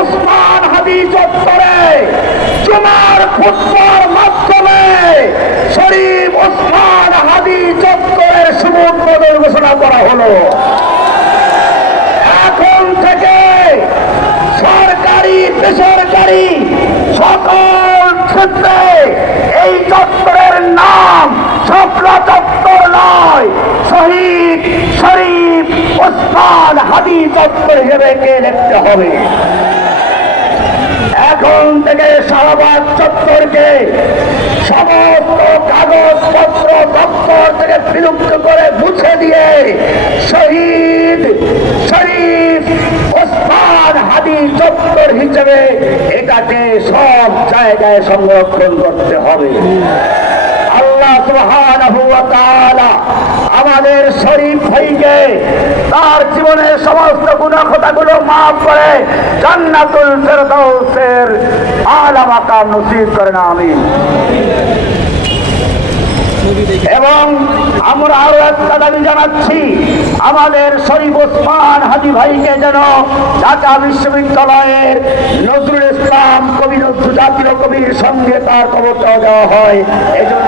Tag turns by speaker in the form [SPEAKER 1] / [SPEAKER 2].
[SPEAKER 1] উসমান হাদি চত্বরে জুমার ফুটবল মাধ্যমে শরীফ উসমান হাদি চত্বরের শুভ উদ্বোধন ঘোষণা করা হলো। এখন থেকে সরকারি, বেসরকারি সকল ক্ষেত্রে এই চত্বরের নাম স্বপ্ন চত্বর নয়, শহীদ শরীফ ওসমান হাদি চত্বর হিসেবে কে লিখতে হবে? শাহবাগ চত্বরকে সমস্ত কাগজপত্র দপ্তর থেকে বিলুপ্ত করে মুছে দিয়ে শহীদ, শরীফ ওসমান হাদি চত্বর হিসেবে এটাকে সব জায়গায় সংরক্ষণ করতে হবে। আল্লাহ আমাদের শরীফ ভাইকে তার জীবনের সমস্ত গুণাখতাগুলো মাফ করে জান্নাতুল ফেরদাউসের আলা মাকাম নসিব করেন, আমিন। এবং আমরা আরও একটা দাবি জানাচ্ছি, আমাদের শরীফ ওসমান হাজি ভাইকে যেন ঢাকা বিশ্ববিদ্যালয়ের নজরুল ইসলাম কবি, নজরুল জাতীয় কবির সঙ্গে তার কবরটাও দেওয়া হয় এই জন্য